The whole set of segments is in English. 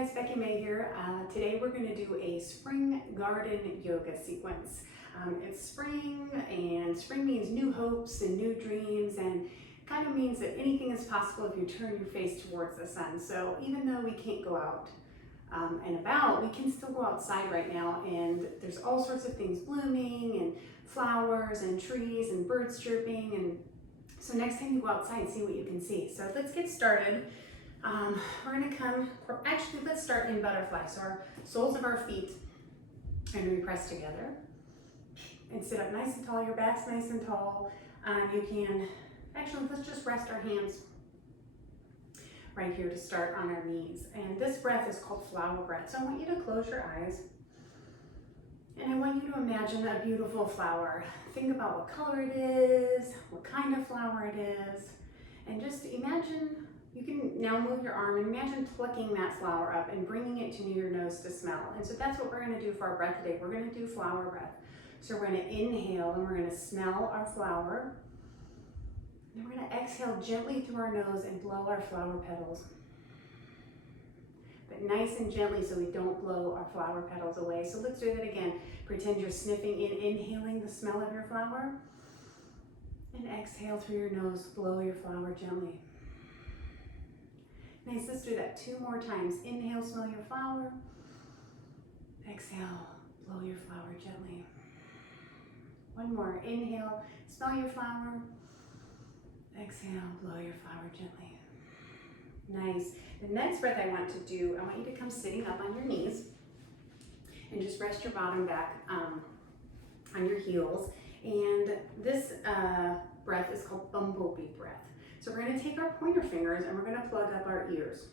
guys, Becky May here. Today we're going to do a spring garden yoga sequence. It's spring, and spring means new hopes and new dreams, and kind of means that anything is possible if you turn your face towards the sun. So even though we can't go out and about, we can still go outside right now, and there's all sorts of things blooming and flowers and trees and birds chirping. And so next time you go outside, see what you can see. So let's get started. We're going to let's start in butterfly. So our soles of our feet are going to be pressed together and sit up nice and tall. Your back's nice and tall. Let's just rest our hands right here to start on our knees. And this breath is called flower breath. So I want you to close your eyes, and I want you to imagine a beautiful flower. Think about what color it is, what kind of flower it is, and just imagine. You can now move your arm and imagine plucking that flower up and bringing it to your nose to smell. And so that's what we're going to do for our breath today. We're going to do flower breath. So we're going to inhale and we're going to smell our flower. And we're going to exhale gently through our nose and blow our flower petals. But nice and gently so we don't blow our flower petals away. So let's do that again. Pretend you're sniffing in, inhaling the smell of your flower. And exhale through your nose, blow your flower gently. Nice, let's do that 2 more times. Inhale, smell your flower. Exhale, blow your flower gently. 1 more. Inhale, smell your flower. Exhale, blow your flower gently. Nice. The next breath I want you to come sitting up on your knees and just rest your bottom back on your heels. And this breath is called bumblebee breath. So we're going to take our pointer fingers and we're going to plug up our ears.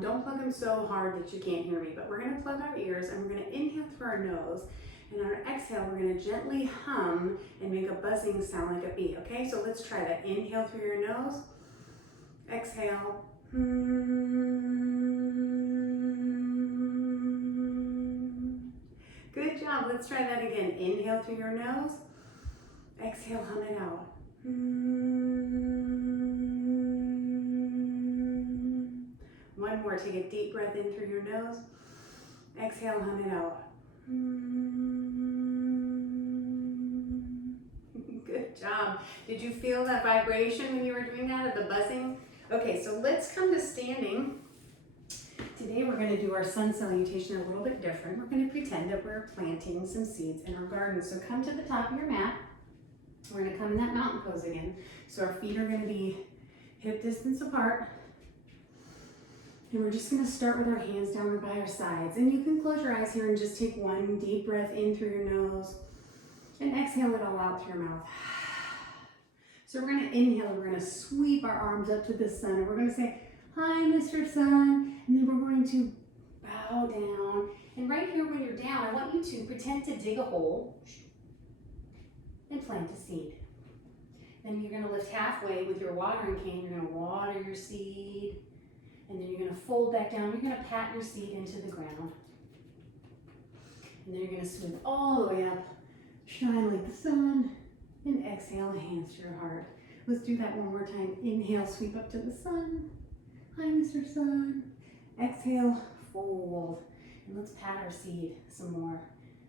Don't plug them so hard that you can't hear me, but we're going to plug our ears and we're going to inhale through our nose. And on our exhale, we're going to gently hum and make a buzzing sound like a bee. Okay, so let's try that. Inhale through your nose. Exhale. Good job. Let's try that again. Inhale through your nose. Exhale, hum it out. 1 more. Take a deep breath in through your nose. Exhale, hum it out. Good job. Did you feel that vibration when you were doing that, or the buzzing? Okay, so let's come to standing. Today we're going to do our sun salutation a little bit different. We're going to pretend that we're planting some seeds in our garden. So come to the top of your mat. We're going to come in that mountain pose again. So our feet are going to be hip distance apart. And we're just going to start with our hands down by our sides. And you can close your eyes here and just take 1 deep breath in through your nose and exhale it all out through your mouth. So we're going to inhale, we're going to sweep our arms up to the sun, and we're going to say, "Hi, Mr. Sun," and then we're going to bow down. And right here when you're down, I want you to pretend to dig a hole and plant a seed. Then you're going to lift halfway with your watering can. You're going to water your seed. And then you're going to fold back down. You're going to pat your seed into the ground. And then you're going to swing all the way up, shine like the sun, and exhale, hands to your heart. Let's do that 1 more time. Inhale, sweep up to the sun. "Hi, Mr. Sun." Exhale, fold. And let's pat our seed some more.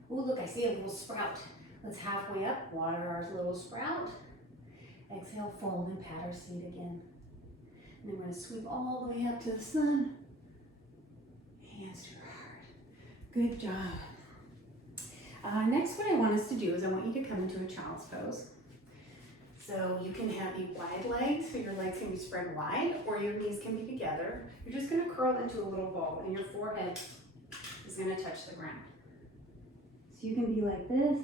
Oh, look, I see a little sprout. Let's halfway up, water our little sprout. Exhale, fold, and pat our seed again. And then we're going to sweep all the way up to the sun. Hands to your heart. Good job. Next, what I want us to do is I want you to come into a child's pose. So you can be wide legs, so your legs can be spread wide, or your knees can be together. You're just going to curl into a little ball, and your forehead is going to touch the ground. So you can be like this,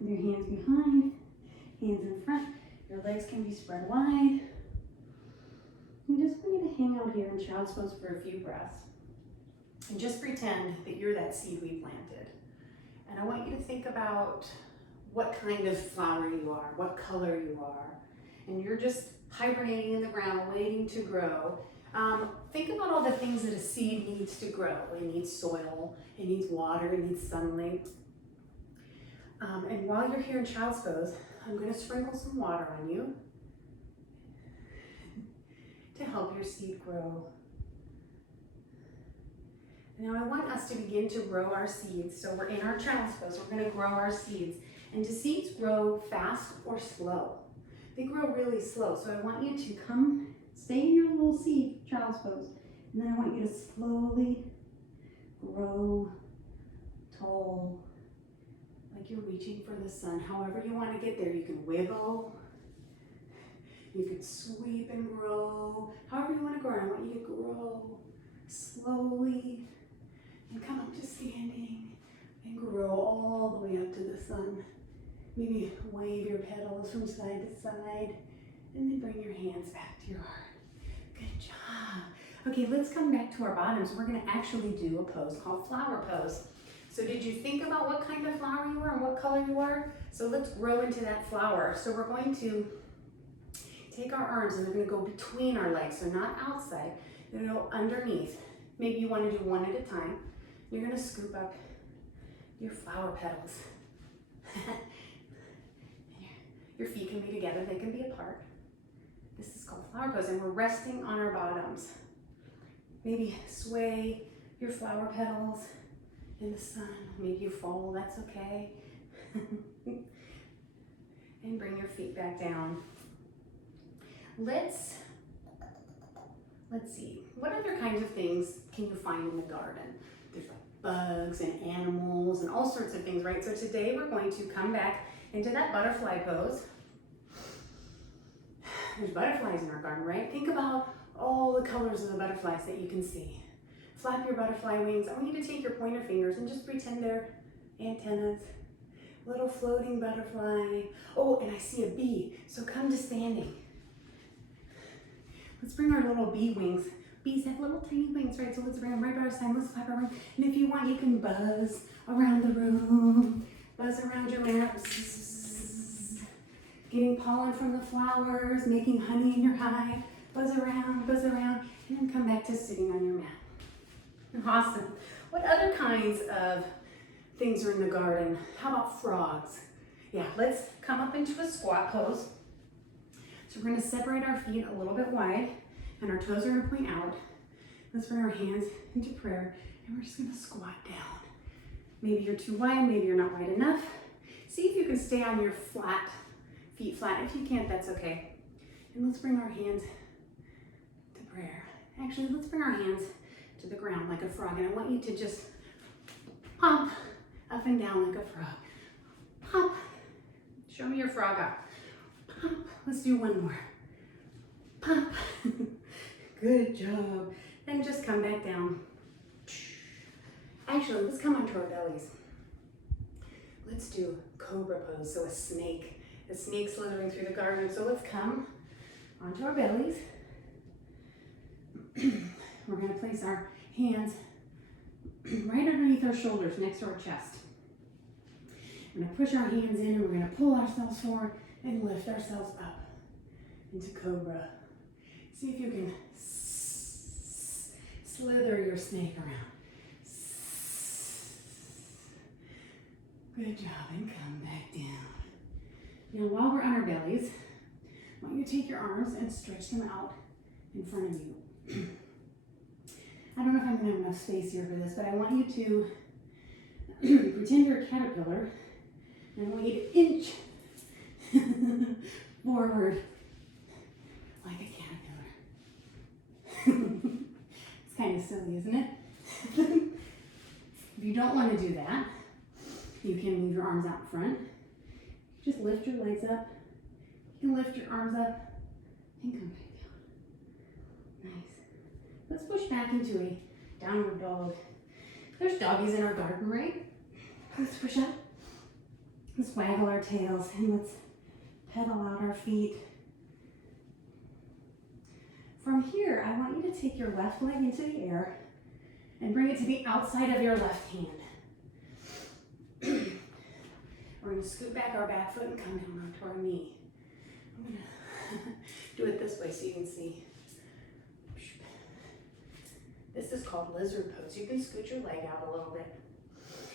with your hands behind, hands in front. Your legs can be spread wide. We just want you to hang out here in child's pose for a few breaths. And just pretend that you're that seed we planted. And I want you to think about what kind of flower you are, what color you are. And you're just hibernating in the ground, waiting to grow. Think about all the things that a seed needs to grow. It needs soil, it needs water, it needs sunlight. And while you're here in child's pose, I'm going to sprinkle some water on you to help your seed grow. Now I want us to begin to grow our seeds. So we're in our child's pose. We're going to grow our seeds. And do seeds grow fast or slow? They grow really slow. So I want you to come, stay in your little seed, child's pose. And then I want you to slowly grow tall, like you're reaching for the sun. However you want to get there, you can wiggle, you can sweep and grow. However you want to grow, I want you to grow slowly and come up to standing and grow all the way up to the sun. Maybe wave your petals from side to side and then bring your hands back to your heart. Good job. Okay, let's come back to our bottoms. We're going to actually do a pose called flower pose. So did you think about what kind of flower you are and what color you are? So let's grow into that flower. So we're going to take our arms and they're going to go between our legs, so not outside. They're going to go underneath. Maybe you want to do one at a time. You're going to scoop up your flower petals. Your feet can be together, they can be apart. This is called flower pose, and we're resting on our bottoms. Maybe sway your flower petals in the sun. Maybe you fall, that's okay. And bring your feet back down. Let's see, what other kinds of things can you find in the garden? There's like bugs and animals and all sorts of things, right? So today we're going to come back into that butterfly pose. There's butterflies in our garden, right? Think about all the colors of the butterflies that you can see. Flap your butterfly wings. I want you to take your pointer fingers and just pretend they're antennas. Little floating butterfly. Oh, and I see a bee, so come to standing. Let's bring our little bee wings. Bees have little tiny wings, right? So let's bring them right by our side. Let's flap our wings. And if you want, you can buzz around the room. Buzz around your mat. Getting pollen from the flowers, making honey in your hive. Buzz around, and then come back to sitting on your mat. Awesome. What other kinds of things are in the garden? How about frogs? Yeah, let's come up into a squat pose. So we're going to separate our feet a little bit wide, and our toes are going to point out. Let's bring our hands into prayer, and we're just going to squat down. Maybe you're too wide, maybe you're not wide enough. See if you can stay on your feet flat. If you can't, that's okay. And let's bring our hands to prayer. Actually, let's bring our hands to the ground like a frog, and I want you to just hop up and down like a frog. Hop. Show me your frog up. Pop. Let's do one more. Pop. Good job. Then just come back down. Actually, let's come onto our bellies. Let's do cobra pose, so a snake slithering through the garden. So let's come onto our bellies. We're going to place our hands right underneath our shoulders, next to our chest. We're going to push our hands in, and we're going to pull ourselves forward and lift ourselves up into cobra. See if you can slither your snake around. Good job, and come back down. Now while we're on our bellies, I want you to take your arms and stretch them out in front of you. I don't know if I'm going to have enough space here for this, but I want you to pretend you're a caterpillar, and I want you to inch forward like a caterpillar. It's kind of silly, isn't it? If you don't want to do that, you can leave your arms out front. Just lift your legs up. You can lift your arms up and come back down. Nice. Let's push back into a downward dog. There's doggies in our garden, right? Let's push up. Let's waggle our tails and let's pedal out our feet. From here, I want you to take your left leg into the air and bring it to the outside of your left hand. We're going to scoot back our back foot and come down onto our knee. I'm going to do it this way so you can see. This is called lizard pose. You can scoot your leg out a little bit.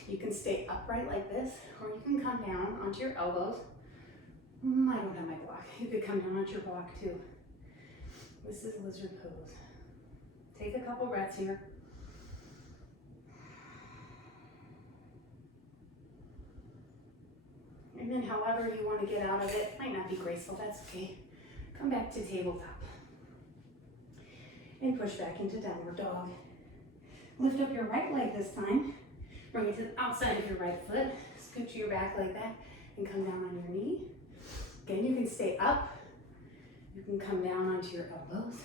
You can stay upright like this, or you can come down onto your elbows. I don't have my block. You could come down onto your block too. This is lizard pose. Take a couple breaths here. And then however you want to get out of it, might not be graceful, that's okay. Come back to tabletop. And push back into downward dog. Lift up your right leg this time. Bring it to the outside of your right foot. Scoot your back leg back and come down on your knee. Again, you can stay up. You can come down onto your elbows.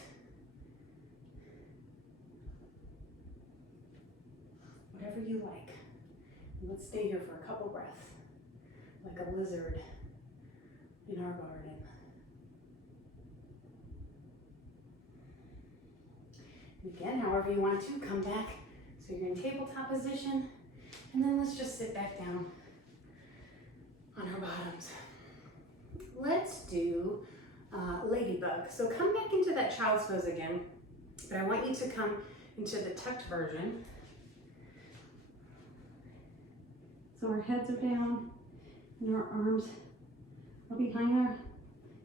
Whatever you like. And let's stay here for a couple breaths. Like a lizard in our garden. Again, however you want to, come back. So you're in tabletop position. And then let's just sit back down on our bottoms. Let's do ladybug. So come back into that child's pose again. But I want you to come into the tucked version. So our heads are down and our arms are behind our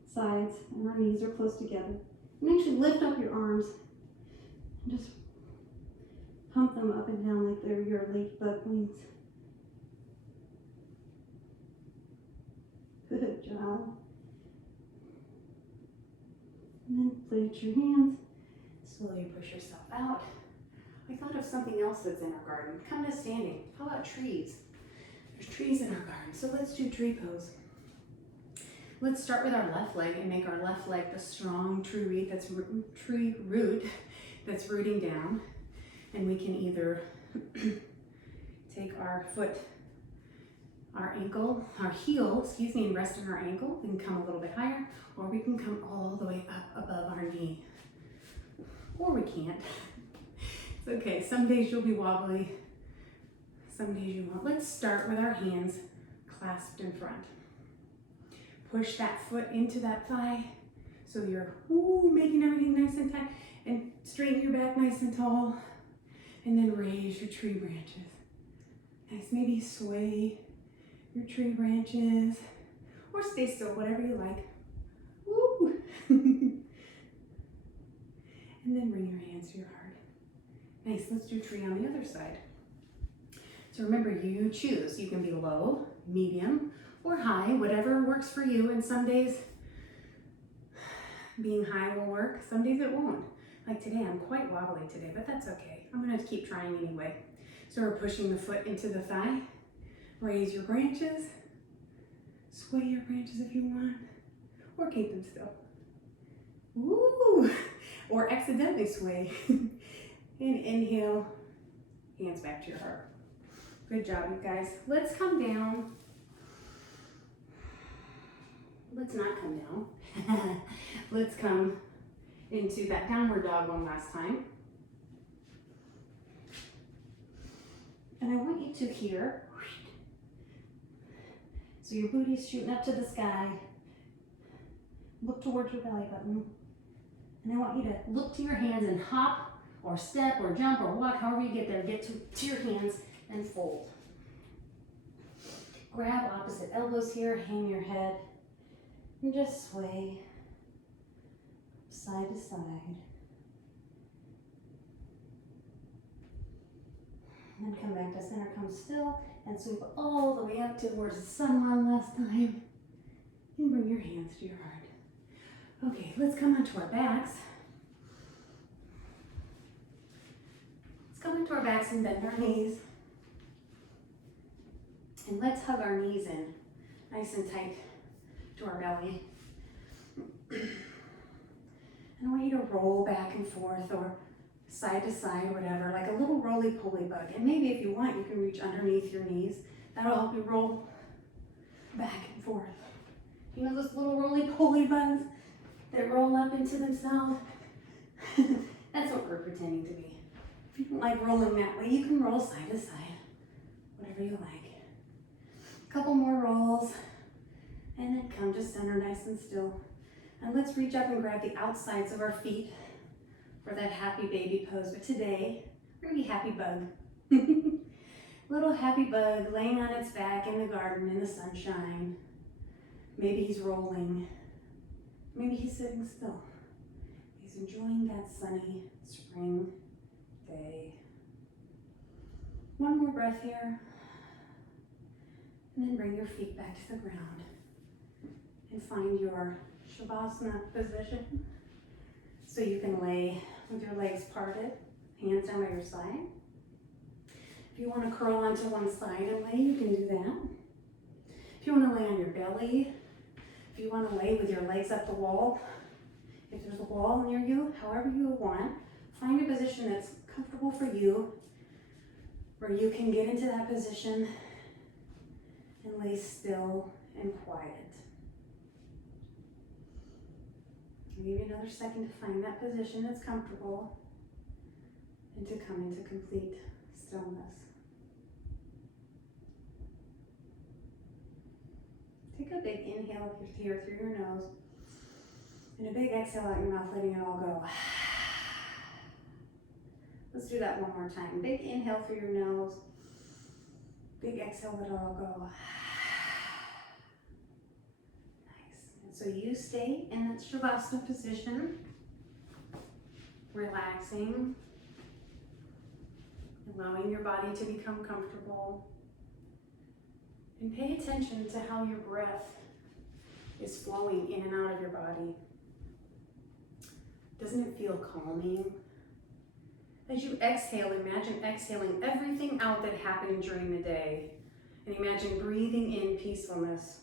sides and our knees are close together. And actually lift up your arms and just pump them up and down like they're your ladybug wings. Good job. And then put your hands, slowly push yourself out. I thought of something else that's in our garden. Come to standing. How about trees? There's trees in our garden, so let's do tree pose. Let's start with our left leg and make our left leg the strong tree root that's rooting down. And we can either take our foot, our ankle, our heel, and rest on our ankle and come a little bit higher, or we can come all the way up above our knee. Or we can't. It's okay, some days you'll be wobbly, some days you won't. Let's start with our hands clasped in front. Push that foot into that thigh, so you're making everything nice and tight, and straighten your back nice and tall. And then raise your tree branches. Nice, maybe sway your tree branches or stay still, whatever you like. Woo! And then bring your hands to your heart. Nice, let's do tree on the other side. So remember, you choose. You can be low, medium, or high, whatever works for you. And some days being high will work, some days it won't. Like today, I'm quite wobbly today, but that's okay. I'm gonna keep trying anyway. So we're pushing the foot into the thigh. Raise your branches. Sway your branches if you want, or keep them still. Woo! Or accidentally sway. And inhale, hands back to your heart. Good job, you guys. Let's come down. Let's not come down. Let's come into that downward dog one last time. And I want you to hear, so your booty's shooting up to the sky. Look towards your belly button. And I want you to look to your hands and hop or step or jump or walk, however you get there. Get to your hands and fold. Grab opposite elbows here, hang your head, and just sway side to side. And then come back to center, come still, and sweep all the way up towards the sun one last time. And bring your hands to your heart. Okay, let's come onto our backs. Let's come into our backs and bend our knees. And let's hug our knees in nice and tight to our belly. And I want you to roll back and forth or side to side, whatever, like a little roly-poly bug. And maybe if you want, you can reach underneath your knees. That'll help you roll back and forth. You know those little roly-poly bugs that roll up into themselves? That's what we're pretending to be. If you don't like rolling that way, you can roll side to side, whatever you like. A couple more rolls, and then come to center nice and still. And let's reach up and grab the outsides of our feet for that happy baby pose. But today, we're gonna be happy bug. Little happy bug laying on its back in the garden in the sunshine. Maybe he's rolling. Maybe he's sitting still. He's enjoying that sunny spring day. One more breath here. And then bring your feet back to the ground and find your Shavasana position. So you can lay with your legs parted, hands down by your side. If you want to curl onto one side and lay, you can do that. If you want to lay on your belly, if you want to lay with your legs up the wall, if there's a wall near you, however you want, find a position that's comfortable for you, where you can get into that position and lay still and quiet. I'll give you another second to find that position that's comfortable and to come into complete stillness. Take a big inhale here through your nose and a big exhale out your mouth, letting it all go. Let's do that one more time. Big inhale through your nose, big exhale, let it all go. So you stay in that Shavasana position, relaxing, allowing your body to become comfortable, and pay attention to how your breath is flowing in and out of your body. Doesn't it feel calming? As you exhale, imagine exhaling everything out that happened during the day, and imagine breathing in peacefulness.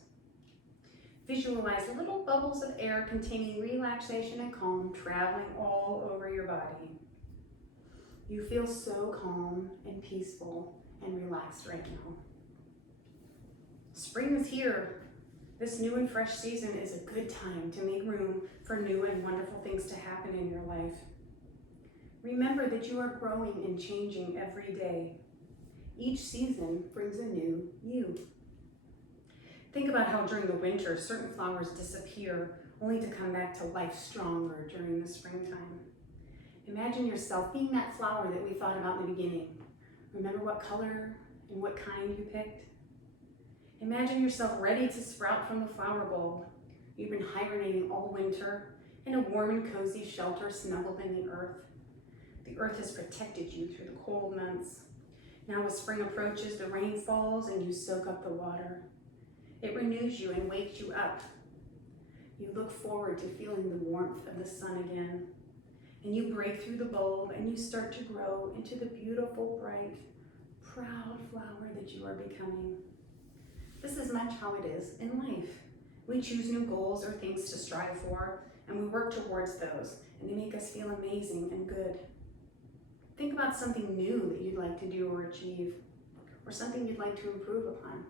Visualize little bubbles of air containing relaxation and calm traveling all over your body. You feel so calm and peaceful and relaxed right now. Spring is here. This new and fresh season is a good time to make room for new and wonderful things to happen in your life. Remember that you are growing and changing every day. Each season brings a new you. Think about how during the winter, certain flowers disappear only to come back to life stronger during the springtime. Imagine yourself being that flower that we thought about in the beginning. Remember what color and what kind you picked? Imagine yourself ready to sprout from the flower bulb. You've been hibernating all winter in a warm and cozy shelter snuggled in the earth. The earth has protected you through the cold months. Now as spring approaches, the rain falls and you soak up the water. It renews you and wakes you up. You look forward to feeling the warmth of the sun again. And you break through the bulb and you start to grow into the beautiful, bright, proud flower that you are becoming. This is much how it is in life. We choose new goals or things to strive for, and we work towards those, and they make us feel amazing and good. Think about something new that you'd like to do or achieve, or something you'd like to improve upon.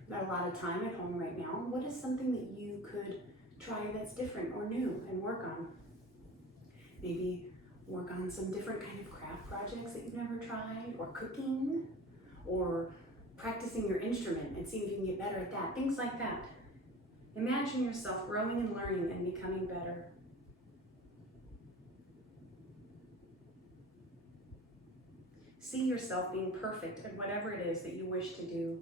We've got a lot of time at home right now. What is something that you could try that's different or new and work on? Maybe work on some different kind of craft projects that you've never tried, or cooking, or practicing your instrument and seeing if you can get better at that, things like that. Imagine yourself growing and learning and becoming better. See yourself being perfect at whatever it is that you wish to do.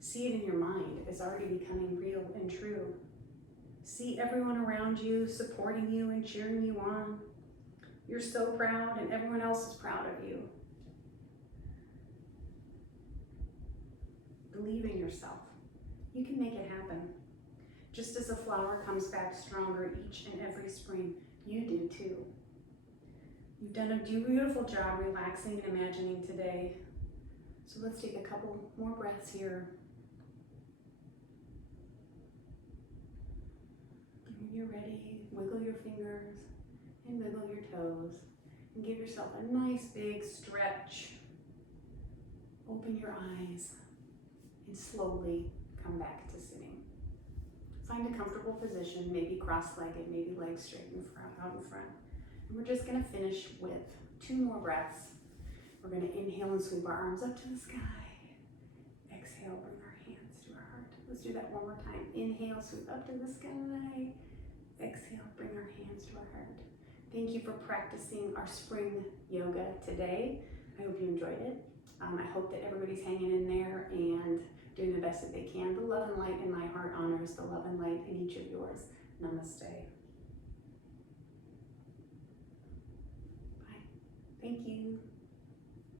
See it in your mind as already becoming real and true. See everyone around you supporting you and cheering you on. You're so proud and everyone else is proud of you. Believe in yourself. You can make it happen. Just as a flower comes back stronger each and every spring, you do too. You've done a beautiful job relaxing and imagining today. So let's take a couple more breaths here. When you're ready, wiggle your fingers and wiggle your toes and give yourself a nice big stretch. Open your eyes and slowly come back to sitting. Find a comfortable position, maybe cross-legged, maybe legs straight in front, out in front. And we're just gonna finish with 2 more breaths. We're gonna inhale and sweep our arms up to the sky. Exhale, bring our hands to our heart. Let's do that one more time. Inhale, sweep up to the sky. Exhale, bring our hands to our heart. Thank you for practicing our spring yoga today. I hope you enjoyed it. I hope that everybody's hanging in there and doing the best that they can. The love and light in my heart honors the love and light in each of yours. Namaste. Bye. Thank you.